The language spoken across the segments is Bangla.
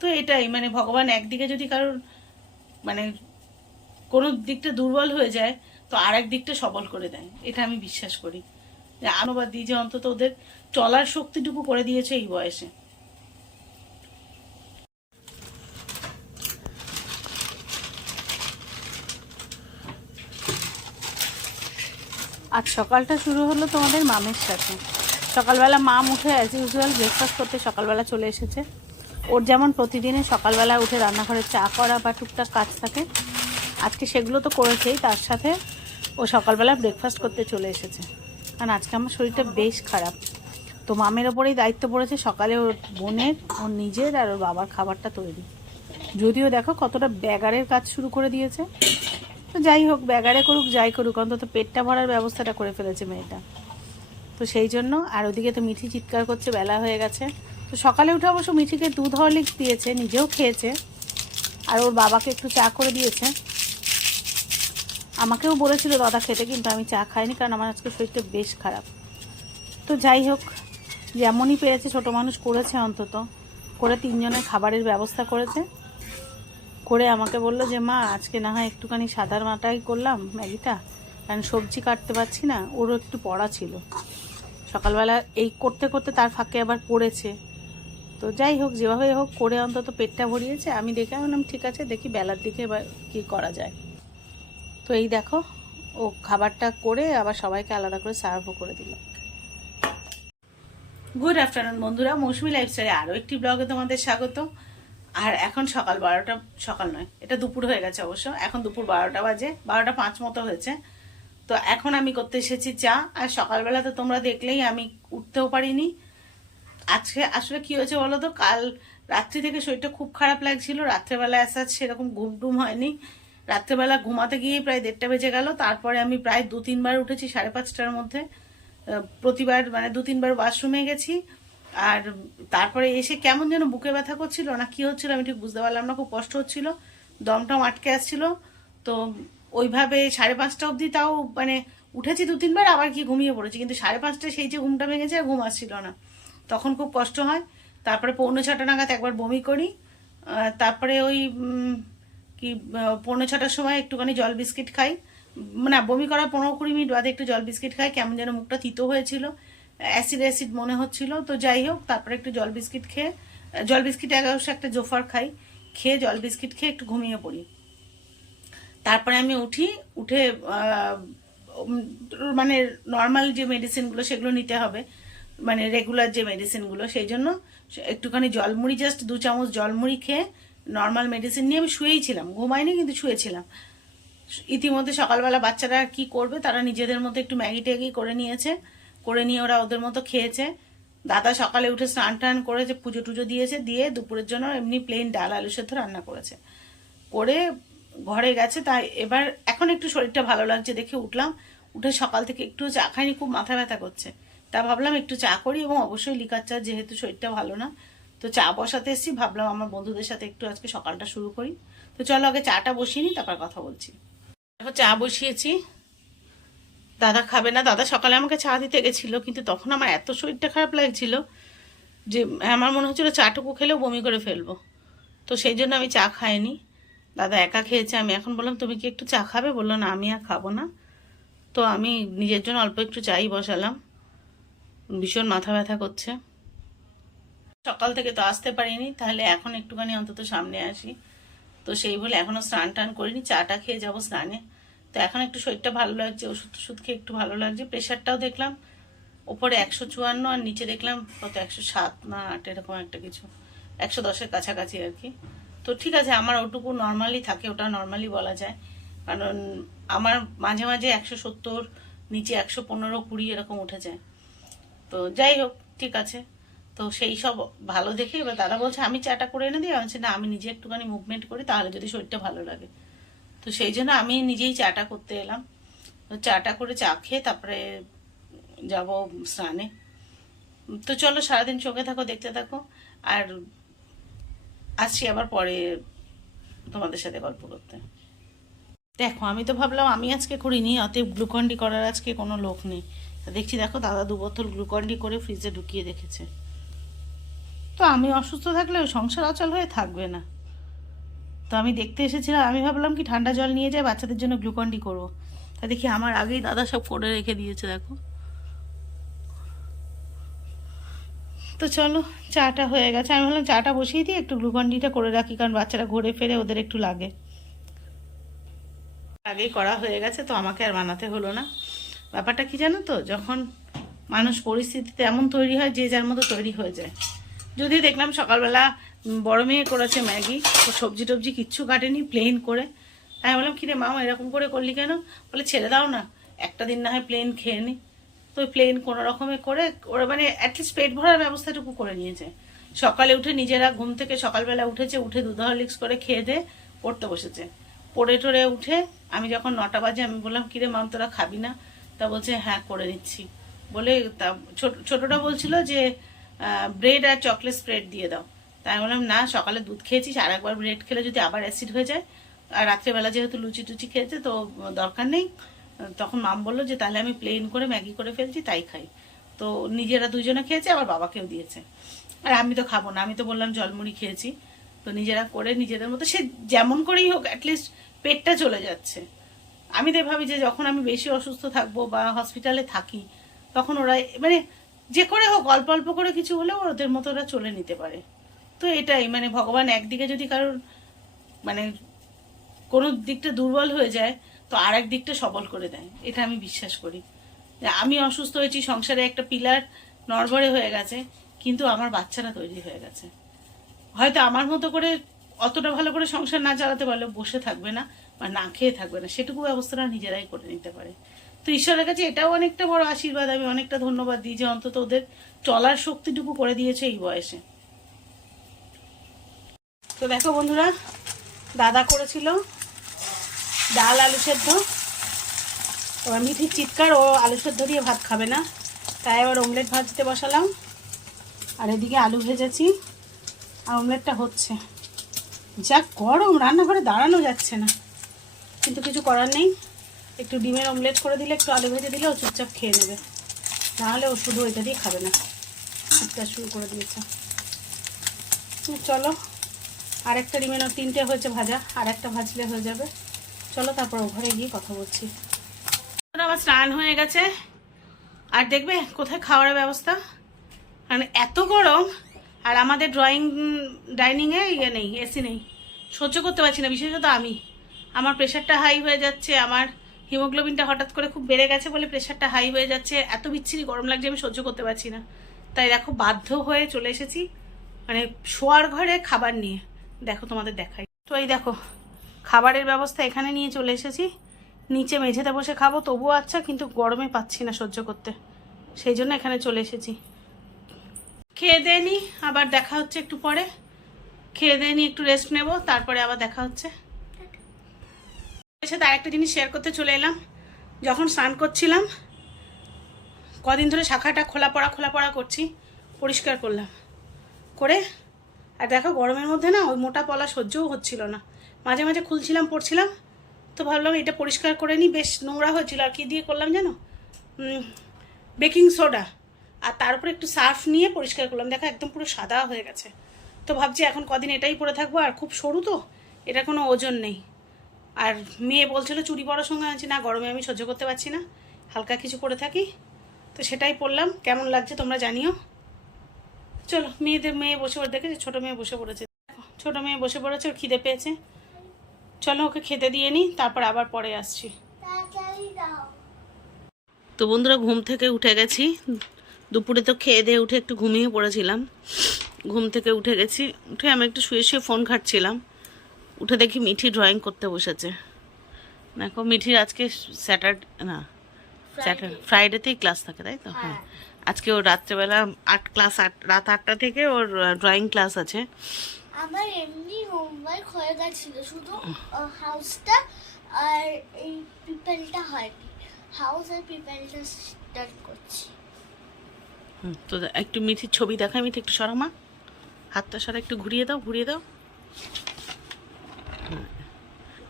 তো এটাই মানে ভগবান একদিকে যদি কারোর মানে কোনো দিকটা দুর্বল হয়ে যায়, তো আর দিকটা সবল করে দেয়। এটা আমি বিশ্বাস করি। আনুবাদ দিই যে অন্তত ওদের চলার শক্তিটুকু করে দিয়েছে এই বয়সে। আজ সকালটা শুরু হলো তোমাদের মামের সাথে। সকালবেলা মাম উঠে অ্যাজ ইউজুয়াল ব্রেকফাস্ট করতে সকালবেলা চলে এসেছে। ওর যেমন প্রতিদিনে সকালবেলা উঠে রান্নাঘরে চা করা বা টুকটাক কাজ থাকে, আজকে সেগুলো তো করেছেই, তার সাথে ও সকালবেলা ব্রেকফাস্ট করতে চলে এসেছে। কারণ আজকে আমার শরীরটা বেশ খারাপ। তো মামের ওপরেই দায়িত্ব পড়েছে সকালে ওর বোনের, ওর নিজের আর ওর বাবার খাবারটা তৈরি। যদিও দেখো কতটা ব্যাগারের কাজ শুরু করে দিয়েছে। তো যাই হোক ব্যাগারে করুক, যাই করুক, অন্তত পেটটা ভরার ব্যবস্থাটা করে ফেলেছে মেয়েটা। তো সেই জন্য, আর ওদিকে তো মিঠি চিৎকার করছে, বেলা হয়ে গেছে। তো সকালে উঠে অবশ্য মিঠিকে দুধ হরলিক্স দিয়েছে, নিজেও খেয়েছে। আর ওর বাবাকে একটু চা করে দিয়েছে। আমাকেও বলেছিল, দাদা, খেতে কিন্তু আমি চা খাইনি, কারণ আমার আজকে শরীরটা বেশ খারাপ। তো যাই হোক, যেমনই পেরেছে, ছোট মানুষ করেছে অন্তত। করে তিনজনের খাবারের ব্যবস্থা করেছে। করে আমাকে বলল যে, মা, আজকে না হয় একটুখানি সাদার মাটাই করলাম, ম্যাগিটা। কারণ সবজি কাটতে পারছি না, ওরও একটু পড়া ছিল। সকালবেলা এই করতে করতে তার ফাঁকে আবার পড়েছে। তো যাই হোক যেভাবে হোক, করে অন্তত পেটটা ভরিয়েছে। আমি দেখে বললাম ঠিক আছে, দেখি বেলার দিকে এবার কী করা যায়। তো এই দেখো, ও খাবারটা করে আবার সবাইকে আলাদা করে সার্ভও করে দিল। গুড আফটারনুন বন্ধুরা, মৌসুমি লাইফস্টাইলে আরও একটি ব্লগে তোমাদের স্বাগত। আর এখন সকাল বারোটা, সকাল নয়, এটা দুপুর হয়ে গেছে অবশ্য। এখন দুপুর বারোটা বাজে, বারোটা পাঁচ মতো হয়েছে। তো এখন আমি করতে এসেছি চা। আর সকালবেলা তো তোমরা দেখলেই আমি উঠতেও পারিনি। আজকে আসলে কি হয়েছে বলো তো কাল রাত্রি থেকে শরীরটা খুব খারাপ লাগছিল। রাত্রেবেলা আসা সেরকম ঘুম টুম হয়নি। রাত্রেবেলা ঘুমাতে গিয়ে প্রায় দেড়টা বেজে গেল। তারপরে আমি প্রায় দু তিনবার উঠেছি, সাড়ে পাঁচটার মধ্যে। প্রতিবার মানে দু তিনবার ওয়াশরুমে গেছি। আর তারপরে এসে কেমন যেন বুকে ব্যথা করছিল না কি হচ্ছিল আমি ঠিক বুঝতে পারলাম না, খুব কষ্ট হচ্ছিল। দমটম আটকে আসছিল। তো ওইভাবে সাড়ে পাঁচটা অবধি তাও মানে উঠেছি দু তিনবার, আবার কি ঘুমিয়ে পড়েছি। কিন্তু সাড়ে পাঁচটায় সেই যে ঘুমটা ভেঙেছে আর ঘুম আসছিল না। তখন খুব কষ্ট হয়। তারপরে পৌনে ছটা নাগাদ একবার বমি করি। তারপরে ওই কি পৌনে ছটার সময় একটুখানি জল বিস্কিট খাই। না, বমি করার পনেরো কুড়ি মিনিট বাদে একটু জল বিস্কিট খাই। কেমন যেন মুখটা তিতো হয়েছিল। অ্যাসিড অ্যাসিড মনে হচ্ছিল। তো যাই হোক, তারপরে একটু জল বিস্কিট খেয়ে জল বিস্কিট অবশ্য একটা জোফার খাই। খেয়ে জল বিস্কিট খেয়ে একটু ঘুমিয়ে পড়ি। তারপরে আমি উঠি, উঠে মানে নর্মাল যে মেডিসিনগুলো সেগুলো নিতে হবে। মানে রেগুলার যে মেডিসিনগুলো সেই জন্য একটুখানি জলমুড়ি জাস্ট দু চামচ জলমুড়ি খেয়ে নর্মাল মেডিসিন নিয়ে আমি শুয়েই ছিলাম। ঘুমাইনি কিন্তু শুয়েছিলাম। ইতিমধ্যে সকালবেলা বাচ্চারা কি করবে, তারা নিজেদের মতো একটু ম্যাগি ট্যাগি করে নিয়েছে, করে নিয়ে ওরা ওদের মতো খেয়েছে। দাদা সকালে উঠে স্নান টান করেছে পুজো টুজো দিয়েছে, দিয়ে দুপুরের জন্য এমনি প্লেন ডাল, আলু সেদ্ধ রান্না করেছে। করে ঘরে গেছে, তাই এবার এখন একটু শরীরটা ভালো লাগছে দেখে উঠলাম। উঠে সকাল থেকে একটু চা খাইনি, খুব মাথা ব্যথা করছে। তা ভাবলাম একটু চা করি এবং অবশ্যই লিকার চা যেহেতু শরীরটা ভালো না, তো চা বসাতে এসেছি। ভাবলাম আমার বন্ধুদের সাথে একটু আজকে সকালটা শুরু করি। তো চলো আগে চাটা বসিয়ে নিই, তারপর কথা বলছি। দেখো, চা বসিয়েছি। দাদা খাবে না। দাদা সকালে আমাকে চা দিতে গেছিল, কিন্তু তখন আমার এত শরীরটা খারাপ লাগছিল যে, আমার মনে হচ্ছিল চাটুকু খেলেও বমি করে ফেলব। তো সেই জন্য আমি চা খাইনি। দাদা একা খেয়েছে, আমি এখন বললাম, তুমি কি একটু চা খাবে? বলল, না, আমি আর খাব না। তো আমি নিজের জন্য অল্প একটু চাই বসালাম। ভীষণ মাথা ব্যথা করছে। সকাল থেকে তো আসতে পারিনি, তাহলে এখন একটুখানি অন্তত সামনে আসি। তো সেই বলে এখনও স্নান টান করিনি, চাটা খেয়ে যাব স্নানে। তো এখন একটু শরীরটা ভালো লাগছে, ওষুধ টষুধ খেয়ে একটু ভালো লাগছে। প্রেশারটাও দেখলাম, ওপরে একশো চুয়ান্ন আর নিচে দেখলাম কত, একশো সাত না আট, এরকম একটা কিছু। একশো দশের কাছাকাছি আর কি। তো ঠিক আছে, আমার ওটুকু নর্মালি থাকে, ওটা নর্মালি বলা যায়। কারণ আমার মাঝে মাঝে একশো সত্তর, নিচে একশো পনেরো, কুড়ি এরকম উঠে যায়। তো যাই হোক, ঠিক আছে। তো সেই সব ভালো দেখে এবার দাদা বলছে, আমি চাটা করে এনে দিই? আমি না, আমি নিজে একটুখানি মুভমেন্ট করি, তাহলে যদি শরীরটা ভালো লাগে। তো সেই জন্য আমি নিজেই চাটা করতে এলাম। তো চাটা করে চা খেয়ে তারপরে যাব স্নানে। তো চলো, সারাদিন চোখে থাকো, দেখতে থাকো। আর আসছি আবার পরে তোমাদের সাথে গল্প করতে। দেখো, আমি তো ভাবলাম, আমি আজকে করিনি, অতএব গ্লুকন্ডি করার আজকে কোনো লোক নেই। দেখছি দেখো দাদা দু বোতল গ্লুকন্ডি করে ফ্রিজে ঢুকিয়ে রেখেছে। তো আমি অসুস্থ থাকলে ওই সংসার অচল হয়ে থাকবে না। তো আমি দেখতে এসেছিলাম, আমি ভাবলাম কি ঠান্ডা জল নিয়ে যাই, বাচ্চাদের জন্য গ্লুকন ডি করব। তা দেখি আমার আগেই দাদা সব করে রেখে দিয়েছে, দেখো। তো চলো, চাটা হয়ে গেছে। আমি ভাবলাম চাটা বসিয়ে দিই, একটু গ্লুকন ডিটা করে রাখি, কারণ বাচ্চারা ঘুরে ফেরে ওদের একটু লাগে। আগেই করা হয়ে গেছে, তো আমাকে আর বানাতে হলো না। ব্যাপারটা কি জানো তো? যখন মানুষ পরিস্থিতিতে এমন তৈরি হয় যে যার মতো তৈরি হয়ে যায়। যদি দেখলাম সকালবেলা বড় মেয়ে করেছে ম্যাগি, ও সবজি টবজি কিচ্ছু কাটেনি প্লেন করে। আমি বললাম, কিরে মামা এরকম করে করলি কেন? বলে, ছেড়ে দাও না, একটা দিন না হয় প্লেন খেয়ে নি। তো প্লেন কোনো রকমে করে, ওরা মানে অ্যাটলিস্ট পেট ভরার ব্যবস্থাটুকু করে নিয়েছে। সকালে উঠে নিজেরা ঘুম থেকে সকালবেলা উঠেছে, উঠে দুধ হরলিক্স করে খেয়ে দিয়ে পড়তে বসেছে। পড়ে টড়ে উঠে আমি যখন নটা বাজে আমি বললাম, কিরে মাম তোরা খাবি না? তা বলছে হ্যাঁ করে নিচ্ছি বলে তা ছোট- ছোটটা বলছিল যে ব্রেড আর চকলেট স্প্রেড দিয়ে দাও। তাই বললাম, না, সকালে দুধ খেয়েছিস আর একবার ব্রেড খেলে যদি আবার অ্যাসিড হয়ে যায়, আর রাত্রেবেলা যেহেতু লুচি টুচি খেয়েছে, তো দরকার নেই। তখন মাম বলল যে, তাহলে আমি প্লেন করে ম্যাগি করে ফেলছি, তাই খাই। তো নিজেরা দুজনে খেয়েছে, আবার বাবাকেও দিয়েছে। আর আমি তো খাব না, আমি তো বললাম, জলমুড়ি খেয়েছি। তো নিজেরা করে নিজেদের মতো, সে যেমন করেই হোক অ্যাটলিস্ট পেটটা চলে যাচ্ছে। আমি তো ভাবি যে যখন আমি বেশি অসুস্থ থাকব বা হসপিটালে থাকি, তখন ওরা মানে যে করে হোক, অল্প অল্প করে কিছু হলেও ওদের মতো ওরা চলে নিতে পারে। তো এটাই মানে ভগবান একদিকে যদি কারোর মানে কোনো দিকটা দুর্বল হয়ে যায়, তো আর এক দিকটা সবল করে দেয়। এটা আমি বিশ্বাস করি। আমি অসুস্থ হয়েছি, সংসারে একটা পিলার নড়বড়ে হয়ে গেছে, কিন্তু আমার বাচ্চারা তৈরি হয়ে গেছে। হয়তো আমার মতো করে অতটা ভালো করে সংসার না চালাতে পারলে বসে থাকবে না বা না খেয়ে থাকবে না, সেটুকু ব্যবস্থাটা নিজেরাই করে নিতে পারে। তো ঈশ্বরের কাছে এটাও অনেকটা বড় আশীর্বাদ, আমি অনেকটা ধন্যবাদ দিই যে অন্তত ওদের চলার শক্তিটুকু করে দিয়েছে এই বয়সে। তো দেখো বন্ধুরা, দাদা করেছিল ডাল আলু সেদ্ধ। এবার মিঠির চিৎকার, ও আলু সেদ্ধ দিয়ে ভাত খাবে না। তাই এবার অমলেট ভাজতে বসালাম। আর এদিকে আলু ভেজেছি। আর অমলেটটা হচ্ছে। যা গরম, রান্নাঘরে দাঁড়ানো যাচ্ছে না। কিন্তু কিছু করার নেই। একটু ডিমের অমলেট করে দিলে, একটু আলু ভেজে দিলে ও চুপচাপ খেয়ে নেবে। নাহলে ও শুধু ওইটা দিয়ে খাবে না। একটা শুরু করে দিয়েছে। চলো। আর একটা ডিমের তিনটে হয়েছে ভাজা আর একটা ভাজলে হয়ে যাবে। চলো, তারপর ঘরে গিয়ে কথা বলছি। আমার স্নান হয়ে গেছে। আর দেখবে কোথায় খাওয়ার ব্যবস্থা? মানে এত গরম, আর আমাদের ড্রয়িং ডাইনিংয়ে ইয়ে নেই, এসি নেই। সহ্য করতে পারছি না, বিশেষত আমি। আমার প্রেশারটা হাই হয়ে যাচ্ছে, আমার হিমোগ্লোবিনটা হঠাৎ করে খুব বেড়ে গেছে বলে প্রেশারটা হাই হয়ে যাচ্ছে, এত বিচ্ছিরি গরম লাগছে আমি সহ্য করতে পারছি না। তাই দেখো, বাধ্য হয়ে চলে এসেছি মানে শোয়ার ঘরে খাবার নিয়ে। দেখো তোমাদের দেখাই। তো এই দেখো, খাবারের ব্যবস্থা এখানে নিয়ে চলে এসেছি। নিচে মেঝেতে বসে খাব, তবুও আচ্ছা কিন্তু গরমে পাচ্ছি না সহ্য করতে। সেই জন্য এখানে চলে এসেছি। খেয়ে দিয়ে নি, আবার দেখা হচ্ছে একটু পরে। খেয়ে দিয়ে নি, একটু রেস্ট নেব, তারপরে আবার দেখা হচ্ছে। সাথে আরেকটা জিনিস শেয়ার করতে চলে এলাম। যখন স্নান করছিলাম, কদিন ধরে শাখাটা খোলা পড়া খোলা পড়া করছি, পরিষ্কার করলাম। করে, আর দেখো গরমের মধ্যে না ওই মোটা পলা সহ্যও হচ্ছিল না। মাঝে মাঝে খুলছিলাম, পড়ছিলাম, তো ভাবলাম এটা পরিষ্কার করে নিই। বেশ নোংরা হয়েছিল, আর কী দিয়ে করলাম জানো? Baking soda. আর তারপরে একটু সার্ফ নিয়ে পরিষ্কার করলাম। দেখো একদম পুরো সাদা হয়ে গেছে। তো ভাবছি এখন কদিন এটাই পরে থাকব। আর খুব সরু তো এটা কোনো ওজন নেই। আর মেয়ে বলছিল চুরি পরার সঙ্গে আনছি। না গরমে আমি সহ্য করতে পারছি না। হালকা কিছু করে থাকি। তো সেটাই পড়লাম। কেমন লাগছে তোমরা জানিও। চলো মেয়েদের মেয়ে বসে পড়ে দেখেছি? ছোটো মেয়ে বসে পড়েছে। দেখো ছোটো মেয়ে বসে পড়েছে ওর খিদে পেয়েছে। চলো ওকে খেতে দিয়ে নিই তারপর আবার পরে আসছি। তো বন্ধুরা ঘুম থেকে উঠে গেছি। দুপুরে তো খেয়ে দিয়ে উঠে একটু ঘুমিয়ে পড়েছিলাম। ঘুম থেকে উঠে গেছি। উঠে আমি একটু শুয়ে শুয়ে ফোন ঘাটছিলাম। উঠে দেখি মিঠি ড্রয়িং করতে বসেছে। দেখো মিঠির আজকে স্যাটারডে না স্যাটারডে ফ্রাইডেতেই ক্লাস থাকে তাই তো? হ্যাঁ। আজকে ওর রাত্রেবেলা আট ক্লাস আট রাত আটটা থেকে ওর ড্রয়িং ক্লাস আছে। আমার এমনি হোমওয়ার্ক হয়ে গেছিল শুধু হাউসটা আর এই পিপলটা হয়নি। হাউস আর পিপলটা স্টার্ট করছি। তো একটু মিঠির ছবি দেখাই মিঠি একটু সরামা হাতটা সরা একটু ঘুরিয়ে দাও ঘুরিয়ে দাও।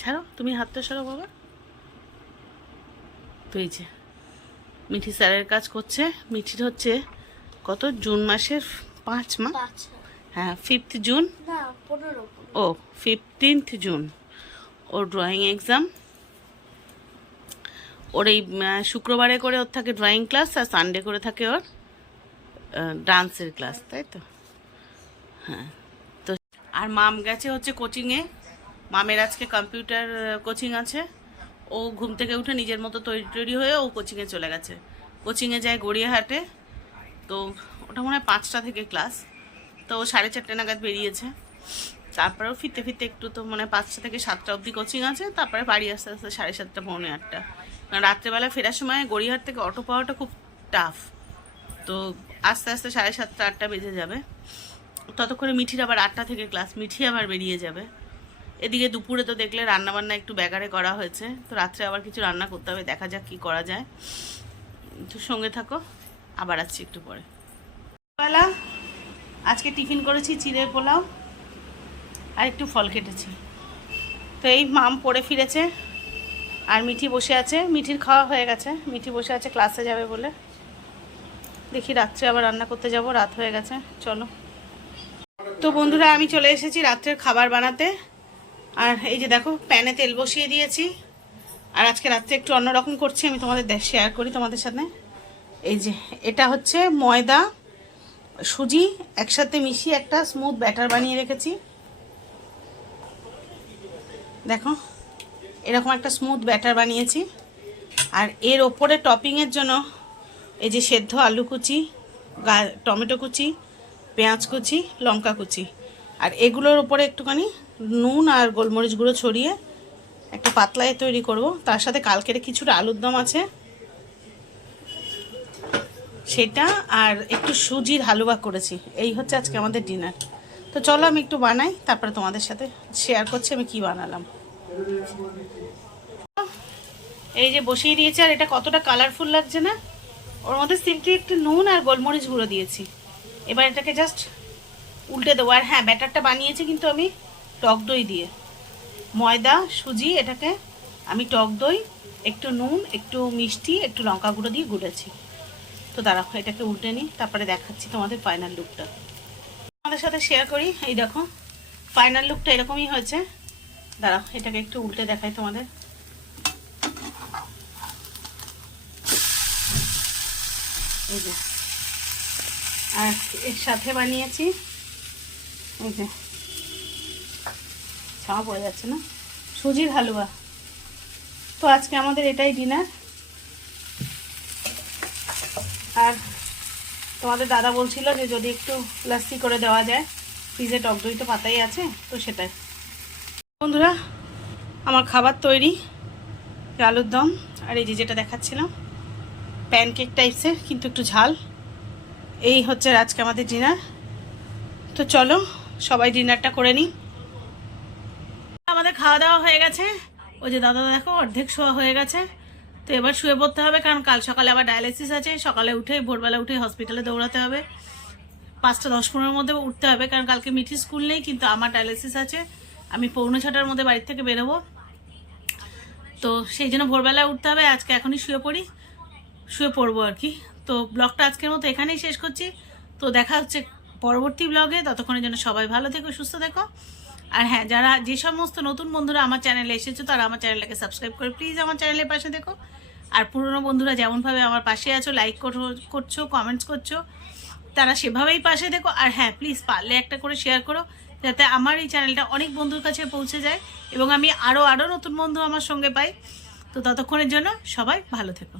ছাড়ো তুমি হাতটা সরো বাবা। তো এই যে মিঠি স্যারের কাজ করছে। মিঠির হচ্ছে কত? জুন মাসের পাঁচ মা? পাঁচ। হ্যাঁ ফিফথ জুন ও ফিফটিন্থ জুন ওর ড্রয়িং এক্সাম ওর এই শুক্রবারে করে ওর থাকে ড্রয়িং ক্লাস আর সানডে করে থাকে ওর ডান্সের ক্লাস তাই তো? হ্যাঁ। তো আর মাম গেছে হচ্ছে কোচিংয়ে মামের আজকে কম্পিউটার কোচিং আছে। ও ঘুম থেকে উঠে নিজের মতো তৈরি তৈরি হয়ে ও কোচিংয়ে চলে গেছে। কোচিংয়ে যায় গড়িয়াহাটে। তো ওটা মনে হয় পাঁচটা থেকে ক্লাস তো ও সাড়ে চারটে নাগাদ বেরিয়েছে। তারপরেও ফিরতে ফিরতে একটু তো মানে পাঁচটা থেকে সাতটা অবধি কোচিং আছে। তারপরে বাড়ি আসতে আসতে সাড়ে সাতটা, পৌনে আটটা। কারণ রাত্রেবেলা ফেরার সময় গড়িয়াহাট থেকে অটো পাওয়াটা খুব টাফ তো আস্তে আস্তে সাড়ে সাতটা, আটটা বেজে যাবে। ততক্ষণে মিঠির আবার আটটা থেকে ক্লাস মিঠি আবার বেরিয়ে যাবে। এদিকে দুপুরে তো দেখলে রান্না বান্না একটু ব্যাগারে করা হয়েছে। তো রাত্রে আবার কিছু রান্না করতে হবে, দেখা যাক কি করা যায়। তো সঙ্গে থাকো, আবার আসছি একটু পরে। বেলা আজকে টিফিন করেছি চিড়ের পোলাও আর একটু ফল কেটেছি। তো এই মাম পড়ে ফিরেছে আর মিঠি বসে আছে। মিঠির খাওয়া হয়ে গেছে। মিঠি বসে আছে, ক্লাসে যাবে বলে। দেখি রাত্রে আবার রান্না করতে যাব, রাত হয়ে গেছে, চলো। তো বন্ধুরা, আমি চলে এসেছি রাত্রের খাবার বানাতে। আর এই যে দেখো, প্যানে তেল বসিয়ে দিয়েছি। আর আজকে রাত্রে একটু অন্যরকম করছি, আমি তোমাদের শেয়ার করি তোমাদের সাথে। এই যে, এটা হচ্ছে ময়দা, সুজি, একসাথে মিশিয়ে একটা স্মুথ ব্যাটার বানিয়ে রেখেছি। দেখো, এরকম একটা স্মুথ ব্যাটার বানিয়েছি। আর এর ওপরে টপিংয়ের জন্য এই যে সেদ্ধ আলু কুচি টমেটো কুচি, পেঁয়াজ কুচি, লঙ্কা কুচি। আর এগুলোর ওপরে একটুখানি নুন আর গোলমরিচ গুঁড়ো ছড়িয়ে একটা পাতলায় তৈরি করব। তার সাথে কালকের কিছুটা আলুর দম আছে। সেটা আর একটু সুজির হালুয়া করেছি। এই হচ্ছে আজকে আমাদের ডিনার তো চলো আমি একটু বানাই, তারপরে তোমাদের সাথে শেয়ার করছি আমি কি বানালাম। এই যে বসিয়ে দিয়েছি, আর এটা কতটা কালারফুল লাগছে না? ওর মধ্যে সিম্পলি একটু নুন আর গোলমরিচ গুঁড়ো দিয়েছি। এবার এটাকে জাস্ট উল্টে দেবো। আর হ্যাঁ ব্যাটারটা বানিয়েছি কিন্তু আমি। টক দই দিয়ে। ময়দা, সুজি, এটাকে আমি টক দই, একটু নুন, একটু মিষ্টি, একটু লঙ্কা গুঁড়ো দিয়ে গুলেছি। তো দাঁড়াও, এটাকে উল্টে নিই, তারপরে দেখাচ্ছি তোমাদের ফাইনাল লুকটা তোমাদের সাথে শেয়ার করি, এই দেখো ফাইনাল লুকটা এরকমই হয়েছে। দাঁড়াও, এটাকে একটু উল্টে দেখাই তোমাদের। এই যে, আর এর সাথে বানিয়েছি, এই যে ছামা পড়ে যাচ্ছে না? সুজির হালুয়া। তো আজকে আমাদের এটাই ডিনার আর তোমাদের দাদা বলছিল যে যদি একটু লাস্তি করে দেওয়া যায়, ফ্রিজে টক দই তো পাতাই আছে, তো সেটাই। বন্ধুরা, আমার খাবার তৈরি, আলুর দম, আর এই যে যেটা দেখাচ্ছিলাম প্যানকেক টাইপসের কিন্তু একটু ঝাল। এই হচ্ছে আজকে আমাদের ডিনার তো চলো, সবাই ডিনারটা করে নিই। আমাদের খাওয়া দাওয়া হয়ে গেছে। ওই যে দাদা দেখো, অর্ধেক শোয়া হয়ে গেছে। তো এবার শুয়ে পড়তে হবে, কারণ কাল সকালে আবার ডায়ালিসিস আছে। সকালে উঠে, ভোরবেলা উঠে হসপিটালে দৌড়াতে হবে। পাঁচটা দশ পনেরোর মধ্যে উঠতে হবে, কারণ কালকে মিঠি স্কুল নেই, কিন্তু আমার ডায়ালিসিস আছে। আমি পৌনে ছটার মধ্যে বাড়ি থেকে বেরোবো। তো সেই জন্য ভোরবেলায় উঠতে হবে, আজকে এখনই শুয়ে পড়ি, শুয়ে পড়ব আর কি। তো ব্লগটা আজকের মতো এখানেই শেষ করছি। তো দেখা হচ্ছে পরবর্তী ব্লগে ততক্ষণের জন্য সবাই ভালো থেকো, সুস্থ থেকো। আর হ্যাঁ যারা যে সমস্ত নতুন বন্ধুরা আমার চ্যানেলে এসেছ, তারা আমার চ্যানেলটাকে সাবস্ক্রাইব করে প্লিজ আমার চ্যানেলের পাশে দেখো। আর পুরনো বন্ধুরা যেমনভাবে আমার পাশে আছো লাইক করছ কমেন্টস করছ, তারা সেভাবেই পাশে দেখো। আর হ্যাঁ প্লিজ পারলে একটা করে শেয়ার করো, যাতে আমার এই চ্যানেলটা অনেক বন্ধুর কাছে পৌঁছে যায় এবং আমি আরও আরও নতুন বন্ধু আমার সঙ্গে পাই। তো ততক্ষণের জন্য সবাই ভালো থেকো।